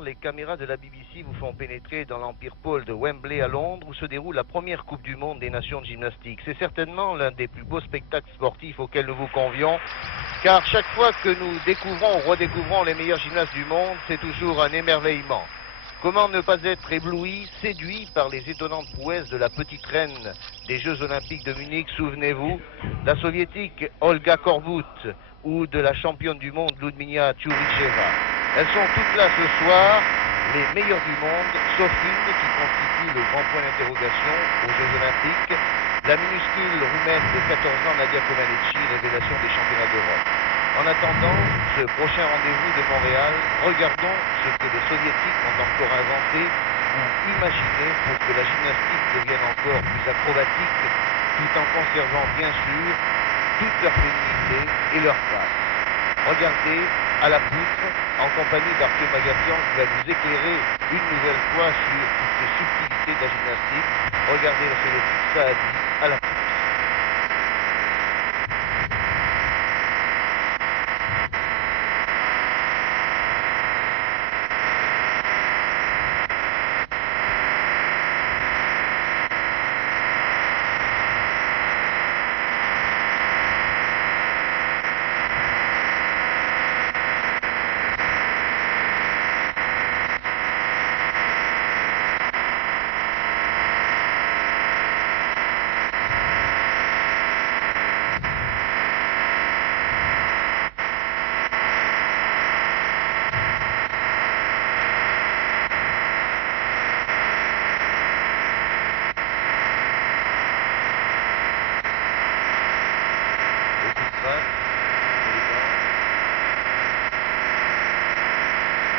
Les caméras de la BBC vous font pénétrer dans l'Empire Paul de Wembley à Londres où se déroule la première Coupe du Monde des Nations de gymnastique. C'est certainement l'un des plus beaux spectacles sportifs auxquels nous vous convions, car chaque fois que nous découvrons ou redécouvrons les meilleurs gymnastes du monde, c'est toujours un émerveillement. Comment ne pas être ébloui, séduit par les étonnantes prouesses de la petite reine des Jeux Olympiques de Munich, souvenez-vous, la soviétique Olga Korbut ou de la championne du monde Ludmila Tchouricheva. Elles sont toutes là ce soir, les meilleures du monde, sauf une qui constitue le grand point d'interrogation aux Jeux Olympiques, la minuscule roumaine de 14 ans Nadia Comaneci, révélation des championnats d'Europe. En attendant ce prochain rendez-vous de Montréal, regardons ce que les soviétiques ont encore inventé ou imaginé pour que la gymnastique devienne encore plus acrobatique, tout en conservant bien sûr toute leur féminité et leur classe. Regardez à la poutre, en compagnie d'Arthur Magatian qui va nous éclairer une nouvelle fois sur toutes les subtilités de la gymnastique. Regardez la soviétique Saadi à la poutre.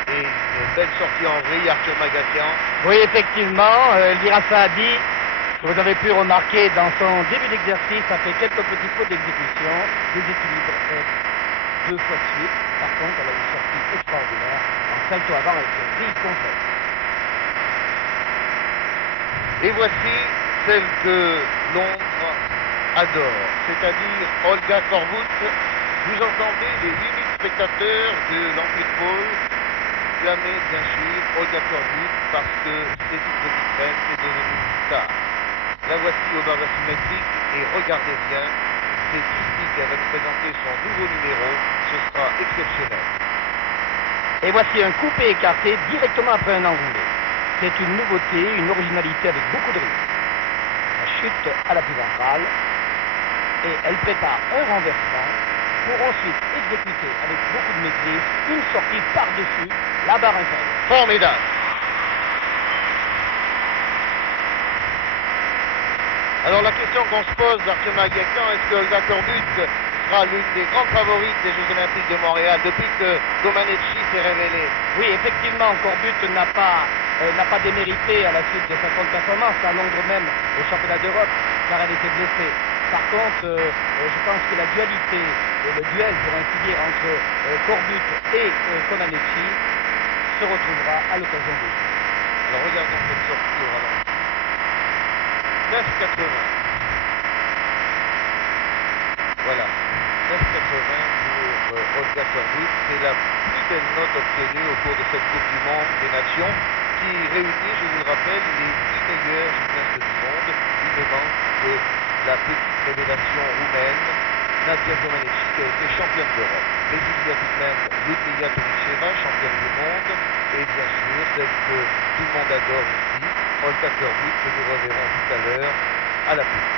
Et une belle sortie en vrille, Arthur Magatian. Oui, effectivement, Elvira Saadi, vous avez pu remarquer dans son début d'exercice, a fait quelques petits fautes d'exécution, déséquilibre deux fois de suite. Par contre, elle a une sortie extraordinaire en 5 tours avant avec une vrille complète. Et voici celle que Londres adore, c'est-à-dire Olga Korbut. Vous entendez les 8000 spectateurs de l'Empire Paul clamer bien sûr Olga Korbut parce que c'est une petite reine qui est devenue une star. La voici au barre asymétrique et regardez bien, c'est ici qu'elle va nous présenter son nouveau numéro, ce sera exceptionnel. Et voici un coupé écarté directement après un enroulé. C'est une nouveauté, une originalité avec beaucoup de risques. La chute à l'appui ventral et elle prépare un renversement pour ensuite exécuter avec beaucoup de maîtrise une sortie par-dessus la barre inférieure. Formidable. Alors la question qu'on se pose, Arthur Magatian, est-ce que Olga Korbut sera l'une des grandes favorites des Jeux Olympiques de Montréal depuis que Comaneci s'est révélé? Oui, effectivement, Korbut n'a pas démérité à la suite de sa grande performance à Londres même au championnat d'Europe, car elle était blessée. Par contre, je pense que la dualité, le duel pour ainsi dire entre Korbut et Comaneci se retrouvera à l'occasion des Jeux. Alors regardons cette sortie au ralenti. 9,80. Voilà, 9,80 pour Olga Korbut. C'est la plus belle note obtenue au cours de cette Coupe du Monde des Nations qui réunit, je vous le rappelle, les 10 meilleurs gymnastes du monde. Il ne manque que la petite révélation roumaine, Nadia Comaneci, qui a été championne d'Europe. Mais il y a tout de même Ludmila Tchouricheva, championne du monde, et bien sûr celle que tout le monde adore ici, Olga Korbut, que nous reverrons tout à l'heure à la piste.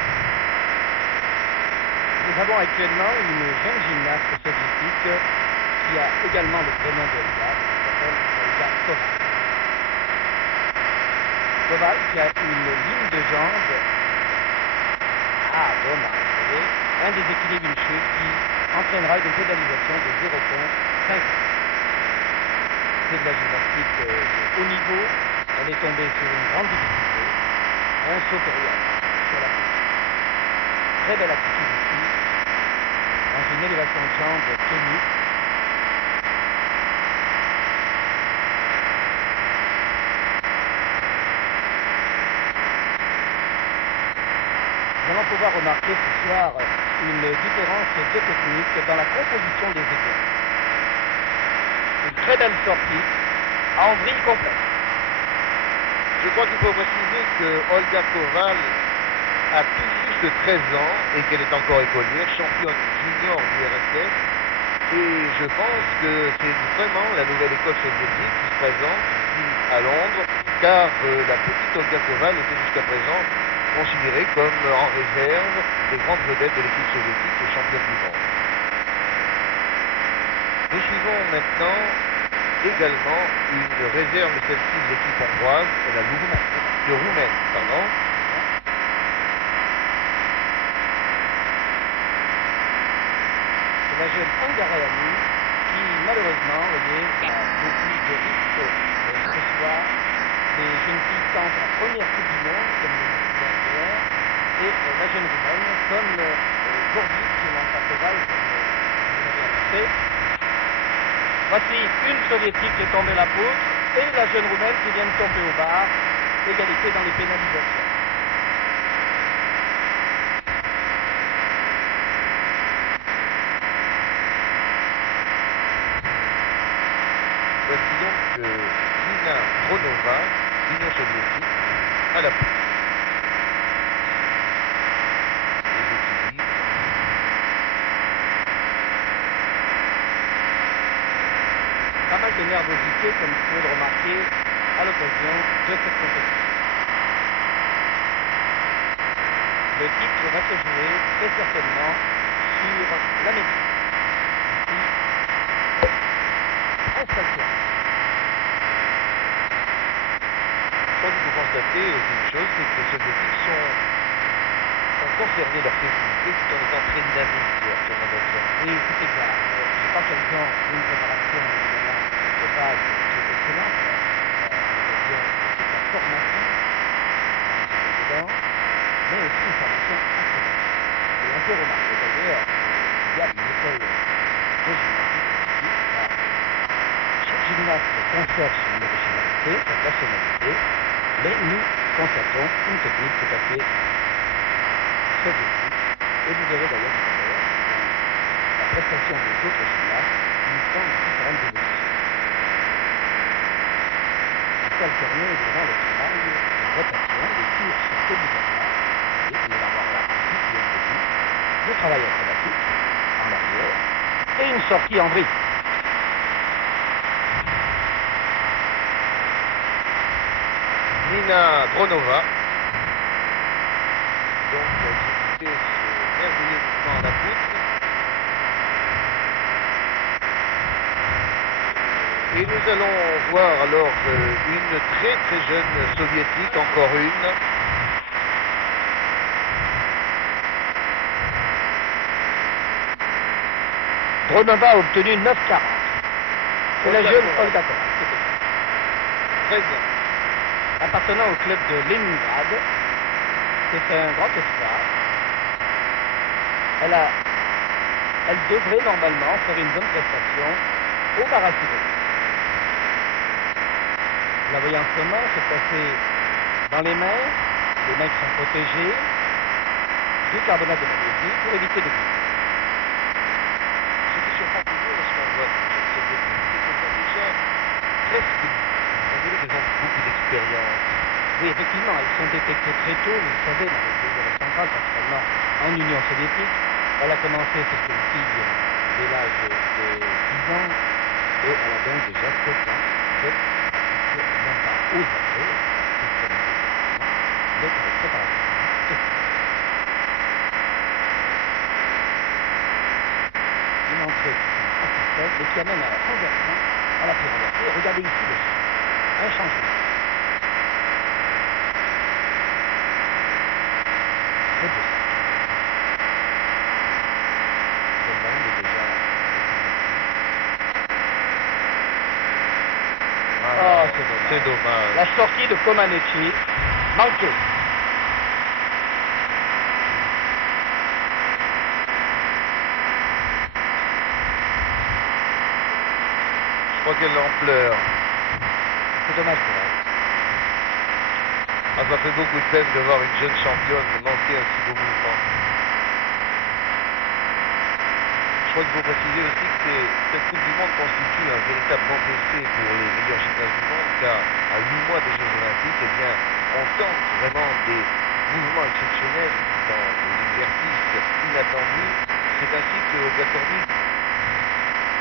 Nous avons actuellement une jeune gymnaste soviétique qui a également le prénom d'Olga, qui s'appelle Olga Koval. Koval qui a une ligne de jambes. Ah, dommage, vous voyez, un déséquilibre, une chute qui entraînera une pénalisation de 0,5. C'est de la gymnastique de haut niveau. Elle est tombée sur une grande difficulté. Un saut période sur la piste. Très belle attitude ici. Dans une élévation de jambes tenue. Nous allons pouvoir remarquer ce soir une différence de technique dans la composition des équipes. Une très belle sortie en vrille complète. Je crois qu'il faut préciser que Olga Koval a tout juste 13 ans et qu'elle est encore écolière, championne junior du RSS. Et je pense que c'est vraiment la nouvelle école soviétique qui se présente ici à Londres, car la petite Olga Koval était jusqu'à présent considérée comme en réserve des grandes vedettes de l'équipe soviétique et championne du monde. Nous suivons maintenant également une réserve, mais celle-ci de l'équipe hongroise, la roumaine, pardon. C'est la jeune Angarayani qui, malheureusement, voyez, a beaucoup de risques ce soir. Les jeunes filles tentent la première Coupe du Monde, comme le disait hier, et la jeune roumaine, comme Gordic, qui est dans sa Koval, comme vous l'avez annoncé. Voici une soviétique qui est tombée la poutre et la jeune roumaine qui vient de tomber au bar. Égalité dans les pénalisations. Voici donc Nina Dronova, Union soviétique, à la poutre. Pas mal de nervosité, comme vous pouvez le remarquer, à l'occasion de cette compétition. Le titre va se jouer très certainement sur la médaille. Ici, installation. Je crois qu'il faut constater aussi une chose, c'est que les soviétiques ont conservé leur féminité tout en étant très dynamiques actuellement dans le temps. Oui, c'est exact. Je crois qu'elles ont une préparation évidemment de base qui est excellente. C'est la formation dedans, mais aussi une formation acrobate. Et on peut remarquer d'ailleurs qu'il y a une école de gymnastique ici, car chaque gymnaste conserve son originalité, sa personnalité, mais nous conservons une technique tout à fait soviétique. Et vous verrez d'ailleurs tout à l'heure la prestation des autres gymnastes imitant les différentes évolutions. Il faut alterner durant le travail les rotations, les tours sont obligatoires, et vous allez avoir là un cycle au début, le travail acrobatique en arrière, et une sortie en vrille. Nina Dronova, donc a exécuté ce merveilleux mouvement à la poutre. Et nous allons voir alors une très très jeune soviétique, encore une. Dronova a obtenu 9,40. C'est la jeune Olga Koval. Très bien. Appartenant au club de Leningrad, c'est un grand espoir. Elle devrait normalement faire une bonne prestation au Barracide. Vous la voyez en ce moment se placer dans les mains qui sont protégées du carbonate de magnésie pour éviter de glisser. Ce qui surprend toujours lorsqu'on voit ces jeunes soviétiques, c'est qu'elles ont déjà presque, on dirait qu'elles ont beaucoup d'expérience. Oui, effectivement, elles sont détectées très tôt, vous le savez, dans les pays de l'Europe centrale, principalement en Union soviétique. Elle a commencé, cette jeune fille, dès l'âge de 10 ans, et elle a donc déjà 7 ans de non pas aux arrêts, mais pour les préparations. Une entrée assez faible et qui amène à la conversion, à la pyramide. Et regardez ici le chien. Un changement. Très beau ça. Le bande est déjà... Ah, Oh, c'est dommage. La sortie de Comaneci manquée. Je crois qu'elle en pleure. C'est dommage pour elle. Ah, ça fait beaucoup de peine de voir une jeune championne manquer un si beau mouvement. Je crois qu'il faut préciser aussi que cette Coupe du Monde constitue un véritable banc d'essai pour les meilleurs gymnastes du monde, car à 8 mois des Jeux Olympiques, eh bien, on tente vraiment des mouvements exceptionnels dans des exercices inattendus. C'est ainsi que Olga Korbut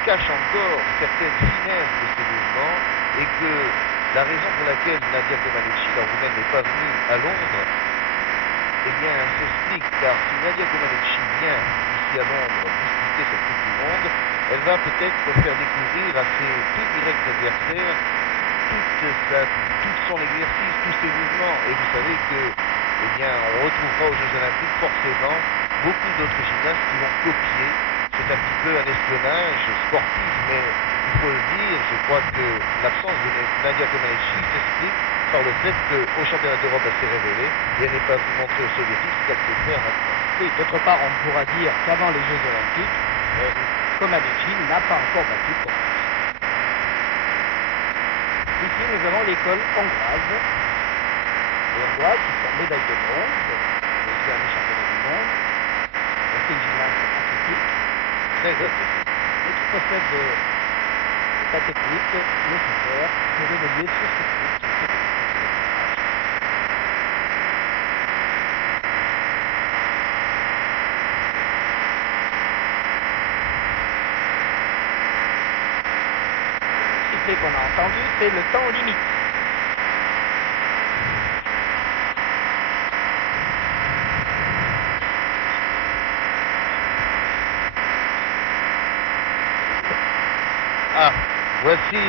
cache encore certaines finesses de ces mouvements et que la raison pour laquelle Nadia Comaneci, la Roumaine, n'est pas venue à Londres, eh bien, s'explique, car si Nadia Comaneci vient ici à Londres disputer cette Coupe du Monde, elle va peut-être faire découvrir à ses plus directs adversaires tout son exercice, tous ses mouvements. Et vous savez que, eh bien, on retrouvera aux Jeux Olympiques forcément beaucoup d'autres gymnastes qui vont copier. C'est un petit peu un espionnage sportif, mais il faut le dire, je crois que l'absence de Nadia Comaneci s'explique par le fait qu'au championnat d'Europe, elle s'est révélée et elle n'est pas venue montrer aux soviétiques ce qu'elle peut faire maintenant. Oui, d'autre part, on pourra dire qu'avant les Jeux Olympiques, Comaneci n'a pas encore battu Korbut. Ici, nous avons l'école hongroise. Les Hongrois qui sont médailles de bronze, les derniers championnats du monde. C'est une gymnaste athlétique. Très athlétique. Et qui possède la technique nécessaire pour évoluer sur ce truc. Le sifflet qu'on a entendu, c'est le temps limite. Ah, voici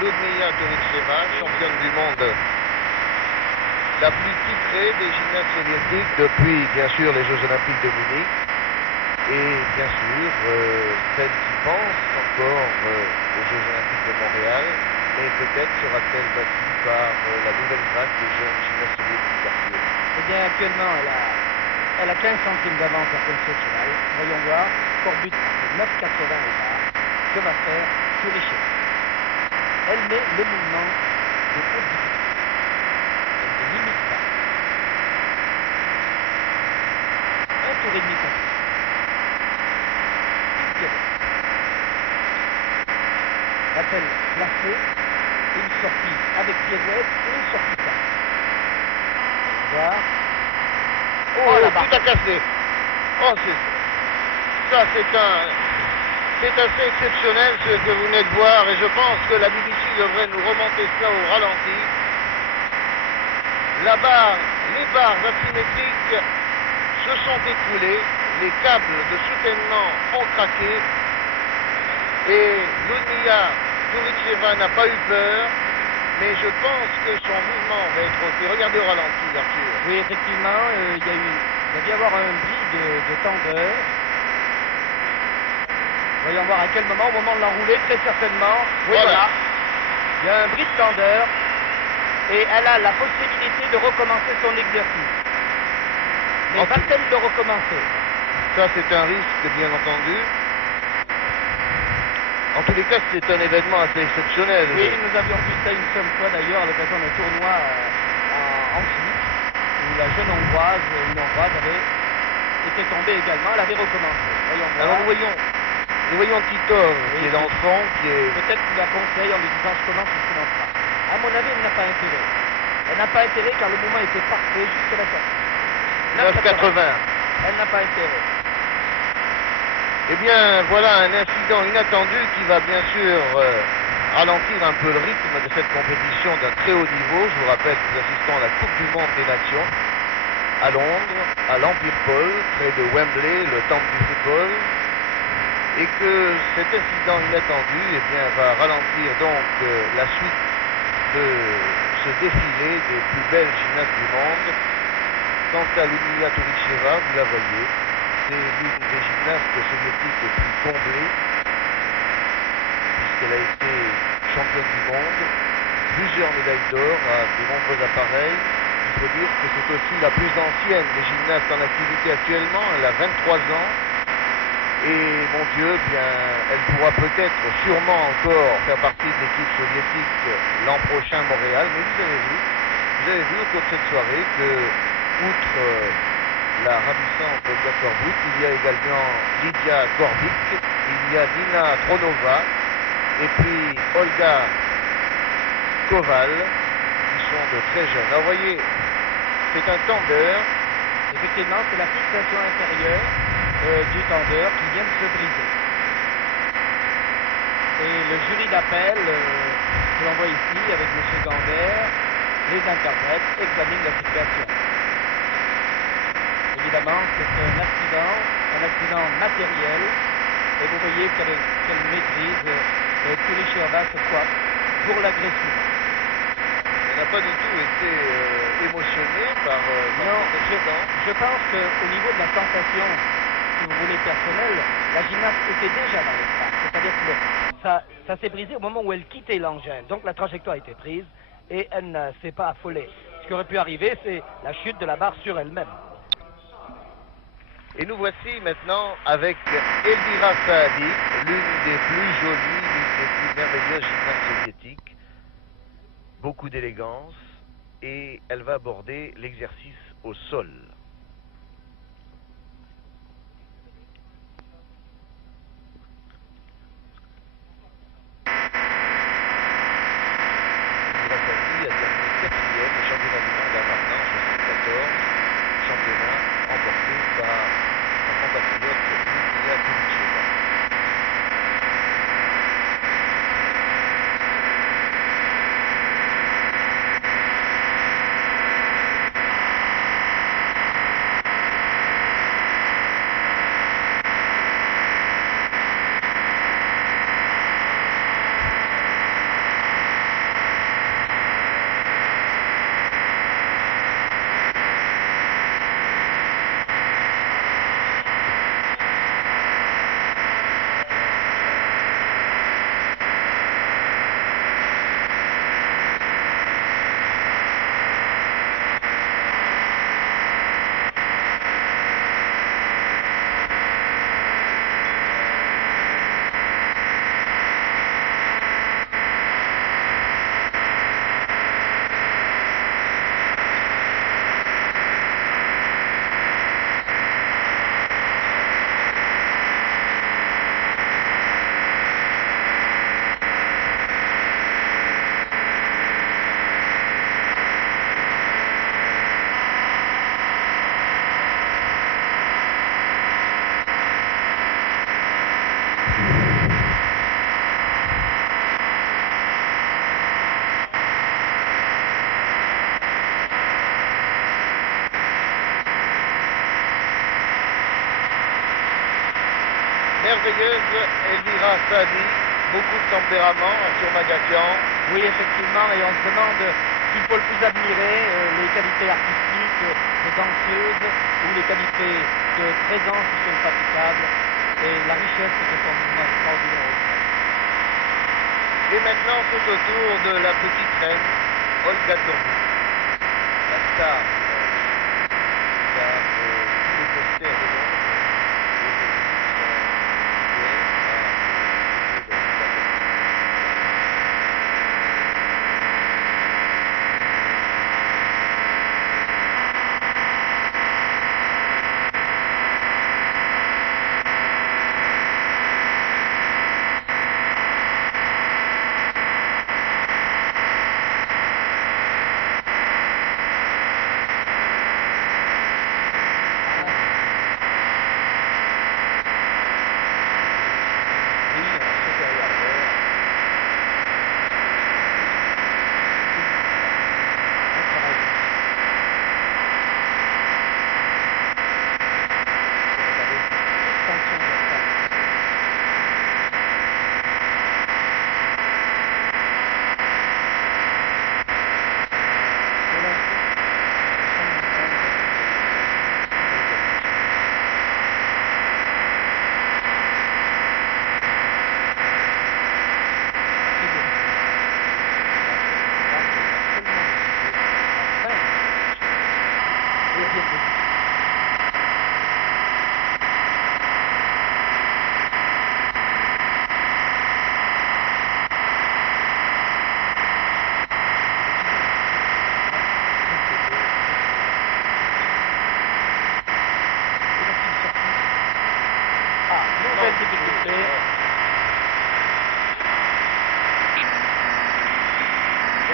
Ludmila Touricheva, championne du monde, la plus titrée des gymnastes soviétiques depuis, bien sûr, les Jeux Olympiques de Munich. Et bien sûr, celle qui pense encore aux Jeux Olympiques de Montréal, mais peut-être sera-t-elle battue par la nouvelle vague des jeunes gymnastes soviétiques actuels. Eh bien, actuellement, elle a 15 centimes d'avance à Pensochal. Voyons voir, Korbut fait 9,80 au bar. Que va faire Touricheva? Elle met le mouvement de haute difficulté. Elle ne limite pas. Un tour et demi complet. Va-t-elle placer une sortie avec pirouette et une sortie simple? On va voir. Oh, la barre. tout a cassé. Oh, c'est assez exceptionnel ce que vous venez de voir et je pense que la BBC devrait nous remonter ça au ralenti. Les barres asymétriques se sont écroulées, les câbles de soutènement ont craqué et Ludmila Touricheva n'a pas eu peur, mais je pense que son mouvement va être ôté. Regardez au ralenti, Arthur. Oui, effectivement, il y a dû y avoir un bris de tendeur. Voyons voir à quel moment, au moment de l'enrouler, très certainement. Oui, voilà. Il y a un bris de tendeur et elle a la possibilité de recommencer son exercice. Mais va-t-elle le recommencer? Ça, c'est un risque, bien entendu. En tous les cas, c'est un événement assez exceptionnel. Oui, nous avions vu ça une seule fois d'ailleurs à l'occasion d'un tournoi en Suisse, où la jeune Hongroise, une Hongroise, avait été tombée également, elle avait recommencé. Voyons voir. Alors nous voyons Titov qui est dans le fond, qui est... Peut-être qu'il la conseille en lui disant je commence, je commence pas. À mon avis, elle n'a pas intérêt. Elle n'a pas intérêt car le mouvement était parfait jusqu'à la sortie. 9,80. Elle n'a pas intérêt. Eh bien, voilà un incident inattendu qui va bien sûr ralentir un peu le rythme de cette compétition d'un très haut niveau. Je vous rappelle que nous assistons à la Coupe du Monde des Nations à Londres, à l'Empire Paul, près de Wembley, le temple du football, et que cet incident inattendu eh bien, va ralentir donc la suite de ce défilé des plus belles gymnastes du monde. Quant à Ludmila Touricheva, vous la voyez, c'est l'une des gymnastes soviétiques les plus comblées, puisqu'elle a été championne du monde, plusieurs médailles d'or à de nombreux appareils. Il faut dire que c'est aussi la plus ancienne des gymnastes en activité actuellement, elle a 23 ans. Et mon Dieu, bien, elle pourra peut-être, sûrement encore, faire partie de l'équipe soviétique l'an prochain à Montréal. Mais vous avez vu au cours de cette soirée que, outre la ravissante Olga Korbut. Il y a également Lydia Korbik, il y a Nina Tronova, et puis Olga Koval, qui sont de très jeunes. Alors, vous voyez, c'est un tendeur. Effectivement, c'est la fixation intérieure du tendeur qui vient de se briser. Et le jury d'appel que l'on voit ici avec M. Gander, les interprètes, examine la situation. Évidemment, c'est un accident matériel, et vous voyez qu'elle maîtrise tous les chiens ce soit pour l'agression. Elle n'a pas du tout été émotionnée par non, cet accident. Je pense qu'au niveau de la sensation, si vous voulez, personnelle, la gymnaste était déjà dans l'espace. C'est-à-dire que ça s'est brisé au moment où elle quittait l'engin. Donc la trajectoire a été prise et elle ne s'est pas affolée. Ce qui aurait pu arriver, c'est la chute de la barre sur elle-même. Et nous voici maintenant avec Elvira Saadi, l'une des plus jolies, l'une des plus merveilleuses gymnastes soviétiques. Beaucoup d'élégance, et elle va aborder l'exercice au sol. Elvira Saadi a terminé 4e au championnat du monde à Varna en 1974, championnat remporté par sa compatriote Lydia Kulicheva. Merveilleuse Elvira Saadi, beaucoup de tempérament sur Magakian. Oui, effectivement, et on se demande s'il faut le plus admirer, les qualités artistiques de danseuse ou les qualités de présence sur le praticable et la richesse de son mouvement extraordinaire. Et maintenant, tout autour de la petite reine, Olga Korbut, la star du monde, car tous les posters de Londres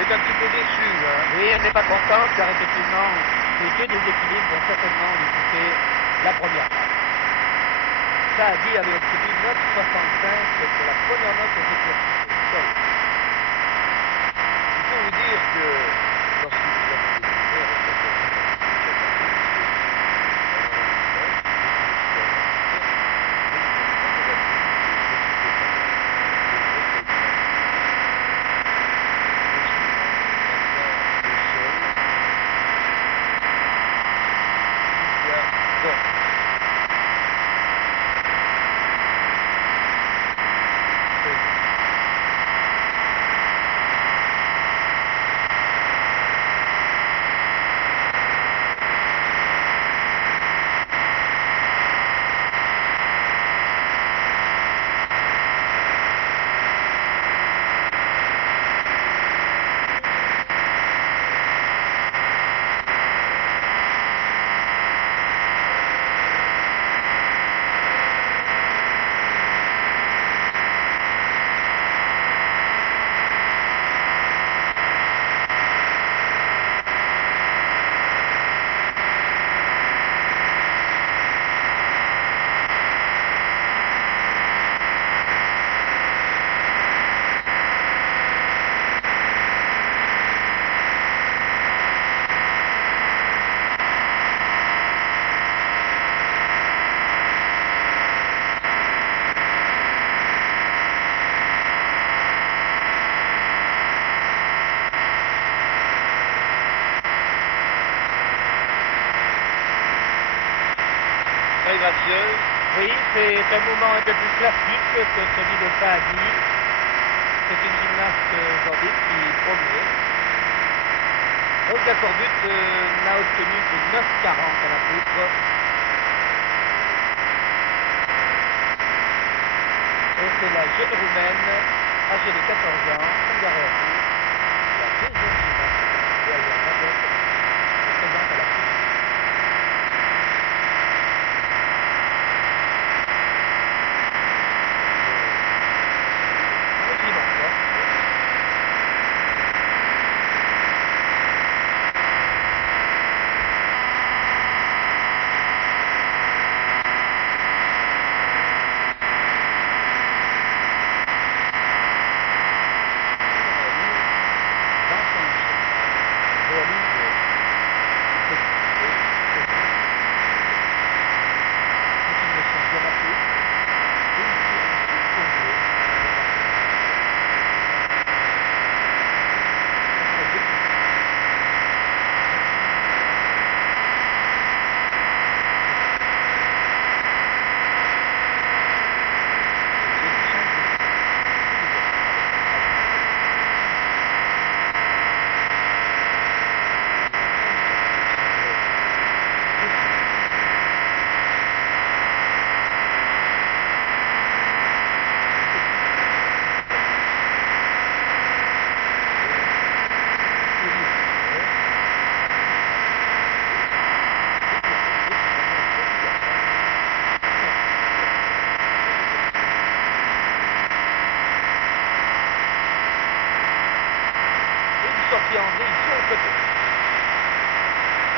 est un petit peu déçue. Hein. Oui, elle n'est pas contente car effectivement, les deux déséquilibres vont certainement lui coûter la première place. Saadi avait obtenu 9,65 pour la première note aux exercices au sol. Il faut vous dire que lorsque nous avons découvert très gracieuse. Oui, c'est un mouvement un peu plus classique que celui de Saadi. C'est une gymnaste nordique qui promet. Olga Korbut n'a obtenu que 9,40 à la poutre. Et c'est la jeune roumaine, âgée de 14 ans, Hungaroring, la deuxième gymnaste de la Madeleine, qui se présente à la poutre.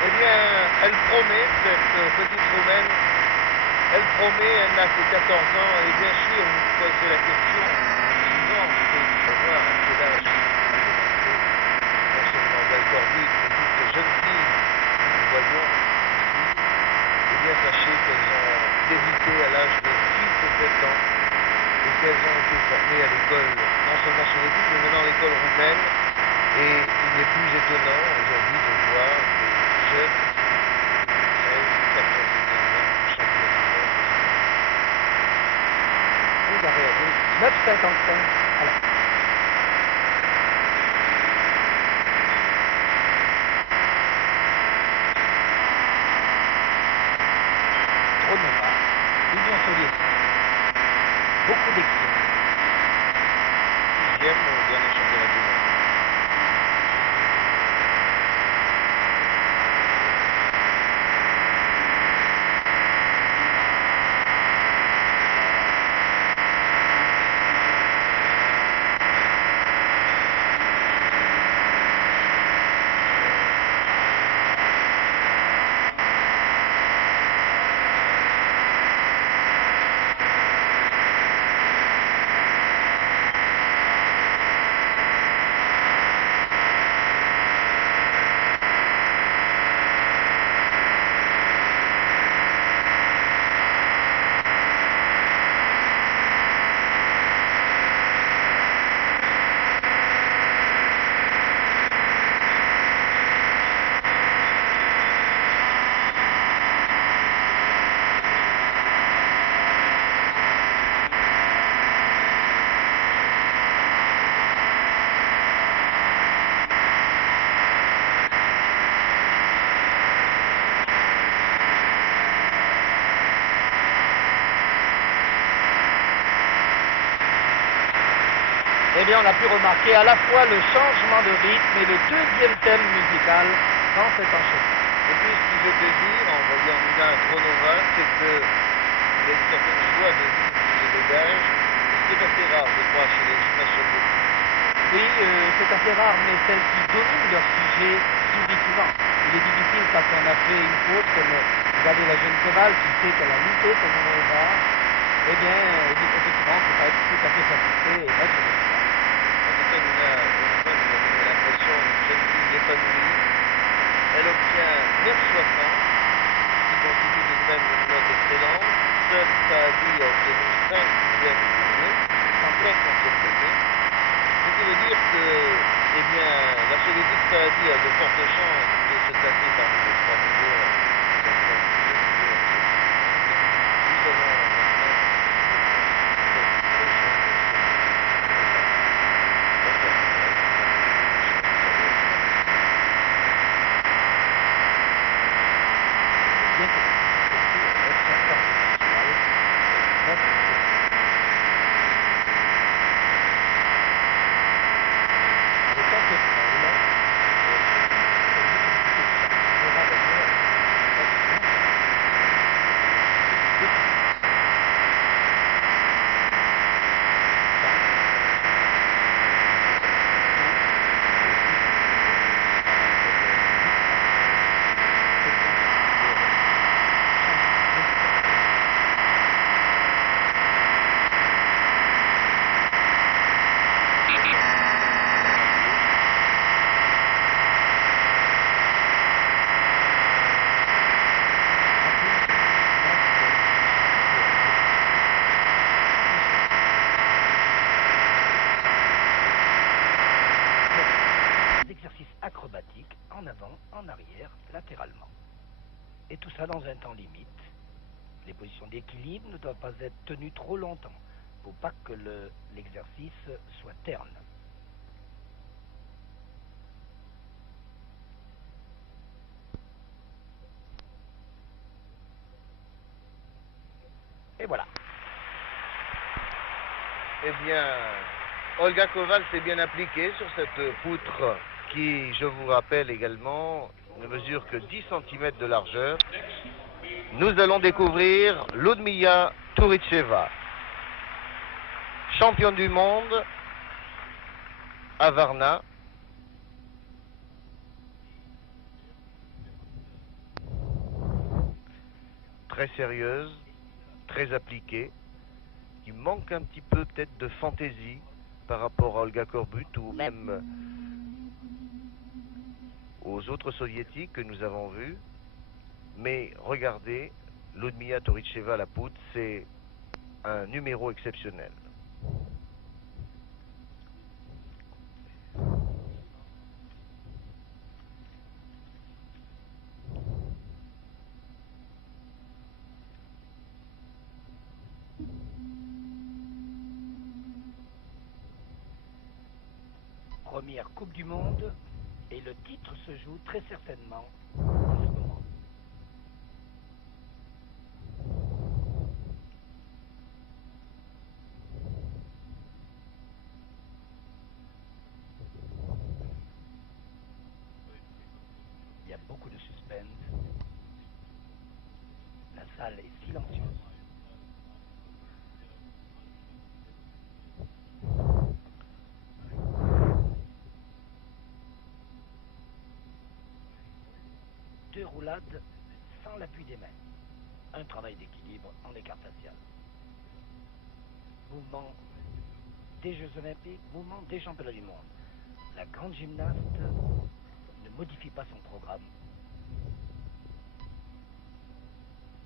Eh bien, elle promet, cette petite roumaine, elle promet, elle n'a que 14 ans, et bien sûr, vous vous posez la question suivante, c'est de savoir à quel âge non seulement Olga Korbut, mais toutes ces jeunes filles que nous voyons ici, eh bien, sachez qu'elles ont débuté à l'âge de 6 et 7 ans, et qu'elles ont été formées à l'école, non seulement soviétique, mais maintenant à l'école roumaine. Et il n'est plus étonnant aujourd'hui de voir des jeunes de 13, 14 et 15 ans champions du monde. Vous avez 9,55 à la Tronova, Union soviétique. Beaucoup d'exemples. 6e au dernier championnat du monde. bien, on a pu remarquer à la fois le changement de rythme et le deuxième thème musical dans cet enchaînement. Et puis, ce qui fait plaisir en voyant Milan et Chronova, c'est qu'il y a une certaine joie de vivre qui se dégage, ce qui est assez rare, je crois, chez les gymnastes soviétiques. Oui, c'est assez rare, mais celles qui dominent leur sujet s'oublient souvent. Il est difficile quand on a fait une faute, comme regardez la jeune Koval qui sait qu'elle a loupé son manœuvre, eh bien, effectivement, c'est pas tout à fait satisfait et pas du tout. En tout cas, Nina, on a l'impression d'une jeune fille épanouie. Elle obtient 9,60, qui constitue tout de même une note excellente. Seul Saadi a obtenu 5 dixièmes de mieux, en plein contre-plongé. Ce qui veut dire que, eh bien, la soviétique Saadi a de fortes chances de se classer parmi les 3 meilleurs. Acrobatique en avant, en arrière, latéralement. Et tout ça dans un temps limite. Les positions d'équilibre ne doivent pas être tenues trop longtemps pour pas que l'exercice soit terne. Et voilà. Eh bien, Olga Koval s'est bien appliquée sur cette poutre qui, je vous rappelle également, ne mesure que 10 cm de largeur. Nous allons découvrir Ludmila Touricheva, championne du monde à Varna. Très sérieuse, très appliquée, qui manque un petit peu peut-être de fantaisie par rapport à Olga Korbut ou même aux autres soviétiques que nous avons vus. Mais regardez, Ludmila Touricheva, la poutre, c'est un numéro exceptionnel. Première Coupe du Monde, et le titre se joue très certainement en ce moment. Il y a beaucoup de suspense. La salle est silencieuse. Deux roulades sans l'appui des mains. Un travail d'équilibre en écart facial. Mouvement des Jeux Olympiques, mouvement des championnats du monde. La grande gymnaste ne modifie pas son programme.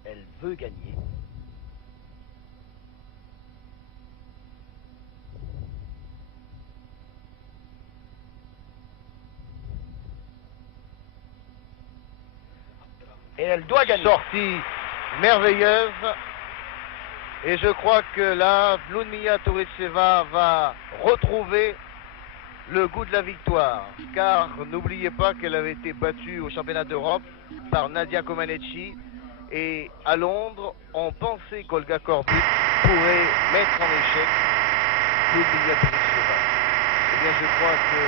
Elle veut gagner. Et elle doit gagner. Sortie merveilleuse. Et je crois que là, Ludmila Touricheva va retrouver le goût de la victoire. Car n'oubliez pas qu'elle avait été battue au championnat d'Europe par Nadia Comaneci. Et à Londres, on pensait qu'Olga Korbut pourrait mettre en échec Ludmila Touricheva. bien, je crois que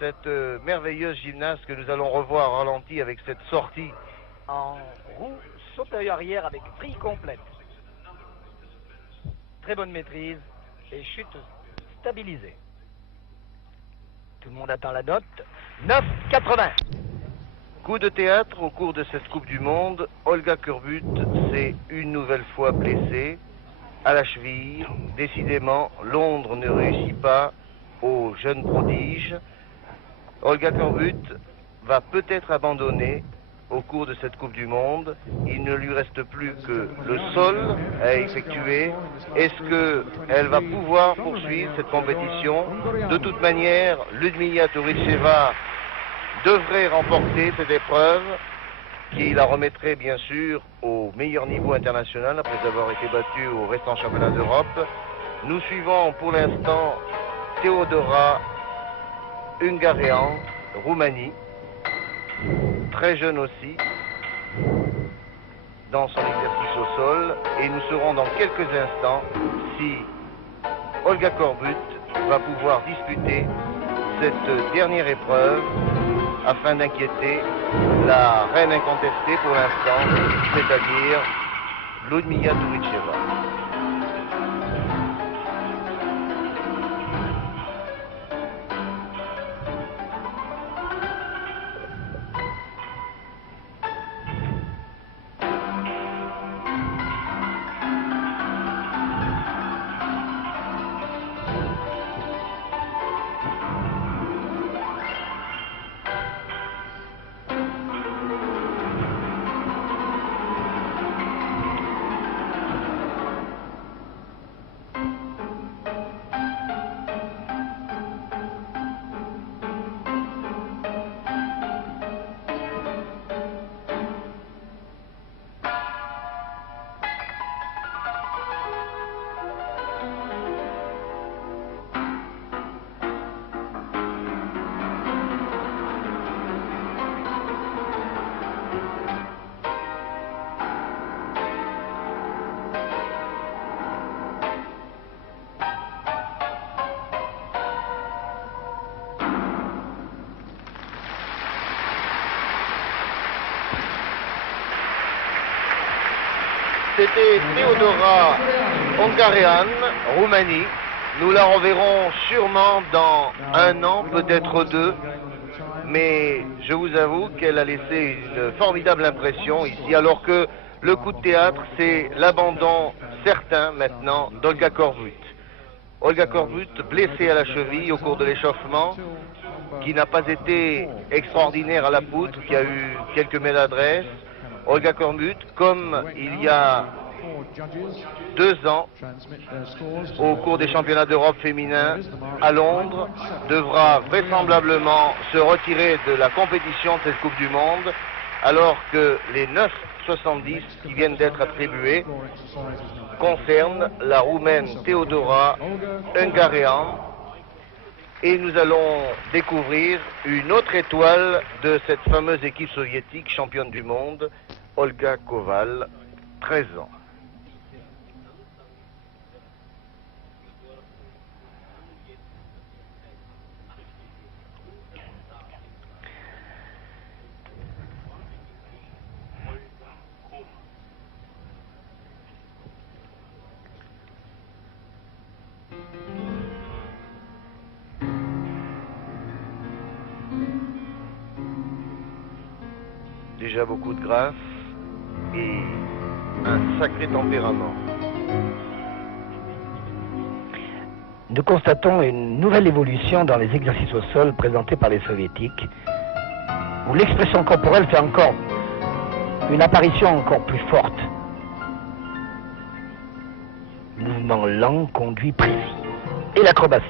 cette merveilleuse gymnaste que nous allons revoir ralenti avec cette sortie en roue sauteuil arrière avec vrille complète. Très bonne maîtrise et chute stabilisée. Tout le monde attend la note. 9,80. Coup de théâtre au cours de cette Coupe du Monde. Olga Korbut s'est une nouvelle fois blessée à la cheville. Décidément, Londres ne réussit pas aux jeunes prodiges. Olga Korbut va peut-être abandonner au cours de cette Coupe du Monde. Il ne lui reste plus que le sol à effectuer. Est-ce qu'elle va pouvoir poursuivre cette compétition? De toute manière, Ludmila Touricheva devrait remporter cette épreuve qui la remettrait bien sûr au meilleur niveau international après avoir été battue au restant championnat d'Europe. Nous suivons pour l'instant Teodora Ungarean, Roumanie, très jeune aussi, dans son exercice au sol, et nous saurons dans quelques instants si Olga Korbut va pouvoir disputer cette dernière épreuve afin d'inquiéter la reine incontestée pour l'instant, c'est-à-dire Ludmila Touricheva. C'était Teodora Ungarean, Roumanie. Nous la reverrons sûrement dans 1 an, peut-être 2. Mais je vous avoue qu'elle a laissé une formidable impression ici, alors que le coup de théâtre, c'est l'abandon certain maintenant d'Olga Korbut. Olga Korbut, blessée à la cheville au cours de l'échauffement, qui n'a pas été extraordinaire à la poutre, qui a eu quelques maladresses. Olga Korbut, comme il y a 2 ans, au cours des championnats d'Europe féminins à Londres, devra vraisemblablement se retirer de la compétition de cette Coupe du Monde, alors que les 9,70 qui viennent d'être attribués concernent la Roumaine Teodora Ungarean. Et nous allons découvrir une autre étoile de cette fameuse équipe soviétique championne du monde, Olga Koval, 13 ans. Déjà beaucoup de grâce et un sacré tempérament. Nous constatons une nouvelle évolution dans les exercices au sol présentés par les soviétiques, où l'expression corporelle fait encore une apparition encore plus forte. Mouvement lent, conduit précis. Et l'acrobatie.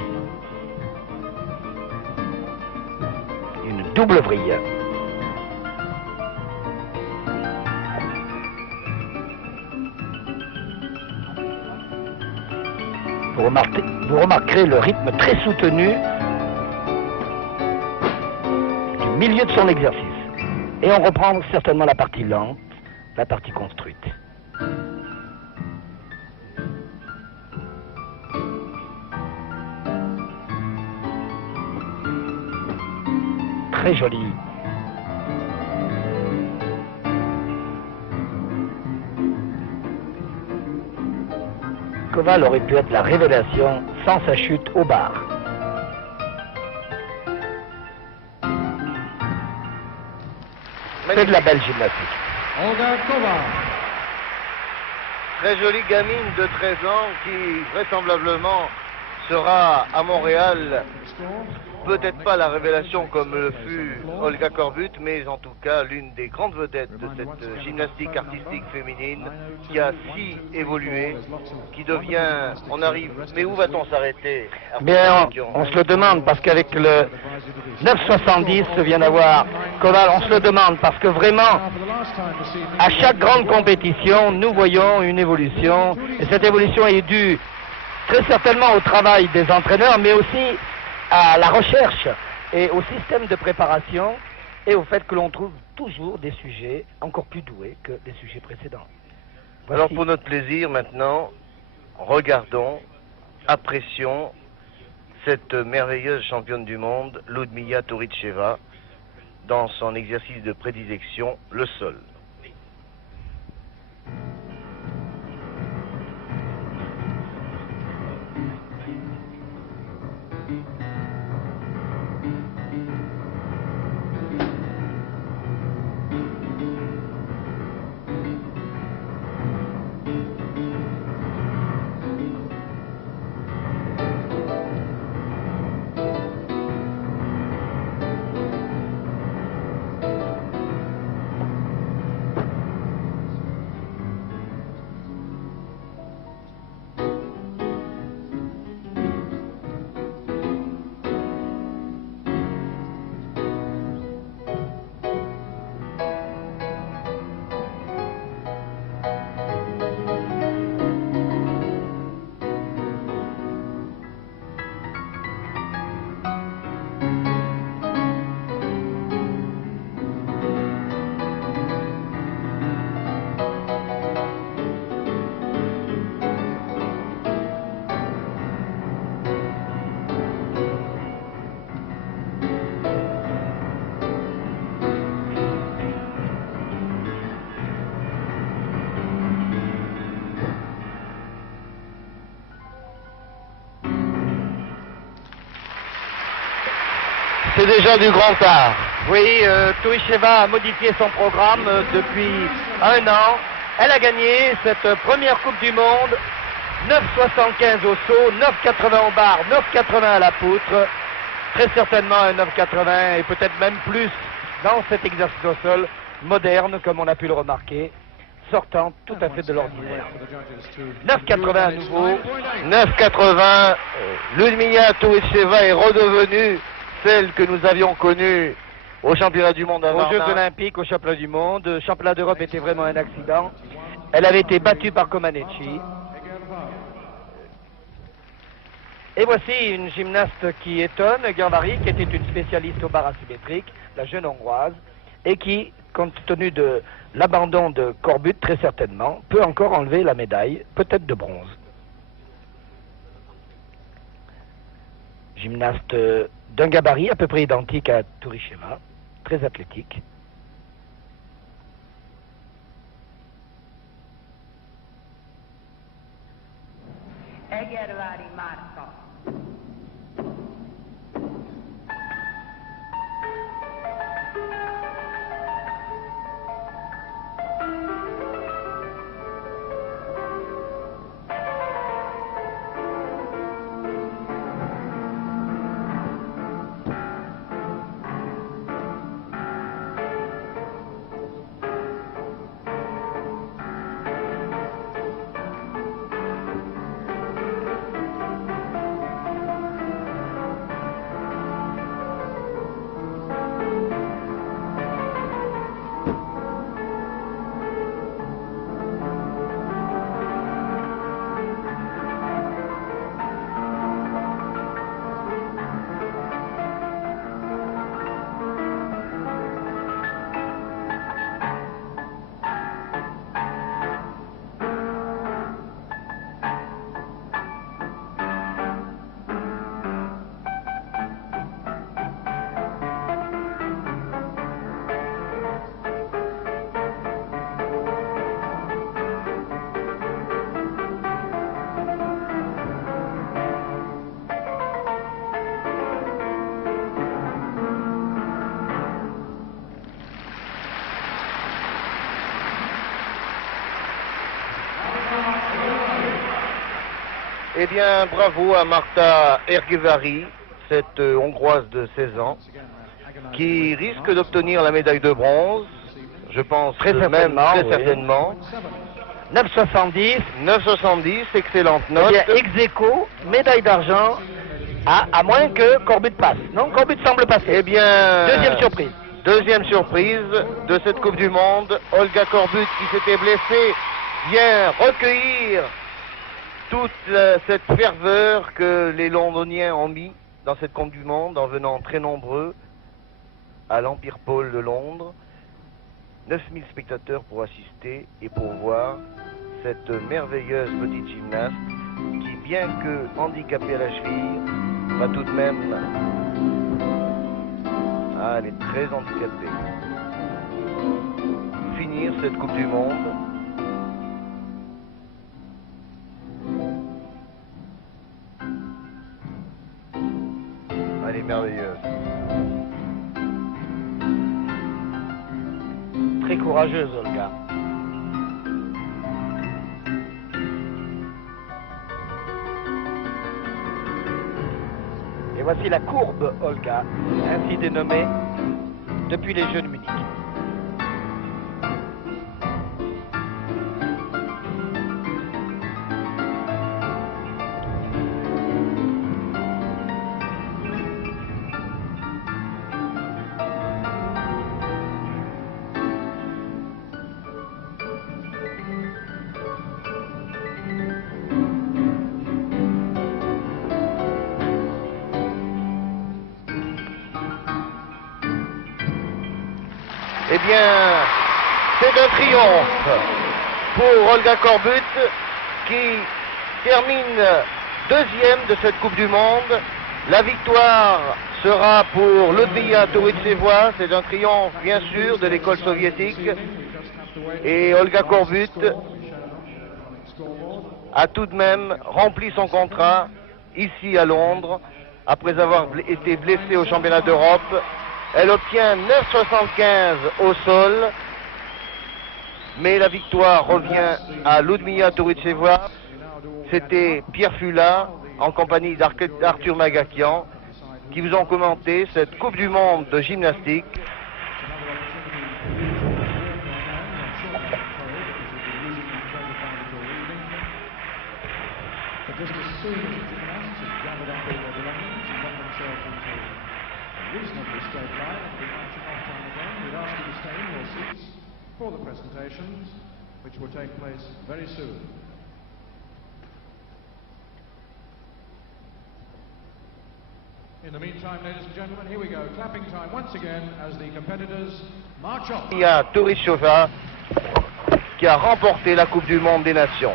Une double vrille. Vous remarquerez le rythme très soutenu du milieu de son exercice. Et on reprend certainement la partie lente, la partie construite. très joli. Koval aurait pu être la révélation sans sa chute au bar. C'est de la belle gymnastique. Olga Koval. Très jolie gamine de 13 ans qui vraisemblablement sera à Montréal, peut-être pas la révélation comme le fut Olga Korbut, mais en tout cas l'une des grandes vedettes de cette gymnastique artistique féminine qui a si évolué, qui devient, on arrive, mais où va-t-on s'arrêter? Bien, on se le demande parce qu'avec le 9,70 vient d'avoir Koval, on se le demande parce que vraiment, à chaque grande compétition, nous voyons une évolution et cette évolution est due très certainement au travail des entraîneurs, mais aussi à la recherche et au système de préparation et au fait que l'on trouve toujours des sujets encore plus doués que les sujets précédents. Voici. Alors pour notre plaisir maintenant, regardons, apprécions cette merveilleuse championne du monde, Ludmila Touricheva, dans son exercice de prédilection, le sol. C'est déjà du grand art. Oui, Touricheva a modifié son programme depuis un an. Elle a gagné cette première Coupe du Monde. 9,75 au saut, 9,80 au bar, 9,80 à la poutre. Très certainement un 9,80 et peut-être même plus dans cet exercice au sol moderne, comme on a pu le remarquer, sortant tout à fait de l'ordinaire. 9,80 à nouveau. 9,80. Ludmila Touricheva est redevenue celle que nous avions connue au championnat du monde à Aux Jeux Varna. Olympiques, au championnat du monde. Le championnat d'Europe était vraiment un accident. Elle avait été battue par Comaneci. Et voici une gymnaste qui étonne, Gervari, qui était une spécialiste au bar asymétrique, la jeune hongroise, et qui, compte tenu de l'abandon de Korbut, très certainement, peut encore enlever la médaille, peut-être de bronze. Gymnaste d'un gabarit à peu près identique à Touricheva, très athlétique. Egervári Márta. Eh bien, bravo à Marta Ergevari, cette Hongroise de 16 ans, qui risque d'obtenir la médaille de bronze, je pense Très même certainement, très oui. certainement. 9,70. 9,70, excellente Eh note. bien, ex aequo, médaille d'argent, à moins que Corbut passe. Non, Corbut semble passer. Eh bien, Deuxième surprise. Deuxième surprise de cette Coupe du Monde. Olga Korbut, qui s'était blessée, vient recueillir toute cette ferveur que les Londoniens ont mis dans cette Coupe du Monde en venant très nombreux à l'Empire Pôle de Londres. 9000 spectateurs pour assister et pour voir cette merveilleuse petite gymnaste qui, bien que handicapée à la cheville, va tout de même... Ah, elle est très handicapée. Finir cette Coupe du Monde. Elle est merveilleuse. Très courageuse, Olga. Et voici la courbe Olga, ainsi dénommée depuis les Jeux de Munich. Eh bien, c'est un triomphe pour Olga Korbut qui termine deuxième de cette Coupe du Monde. La victoire sera pour Ludmila Touritseva. C'est un triomphe, bien sûr, de l'école soviétique. Et Olga Korbut a tout de même rempli son contrat ici à Londres après avoir été blessée au championnat d'Europe. Elle obtient 9,75 au sol, mais la victoire revient à Ludmila Touritseva. C'était Pierre Fula en compagnie d'Arthur Magakian qui vous ont commenté cette Coupe du Monde de gymnastique. Reasonably straight line and be marching off time again. We'd ask you to stay in your seats for the presentations, which will take place very soon. In the meantime, ladies and gentlemen, here we go. Clapping time once again as the competitors march off. Il y a Touritseva qui a remporté la Coupe du Monde des Nations.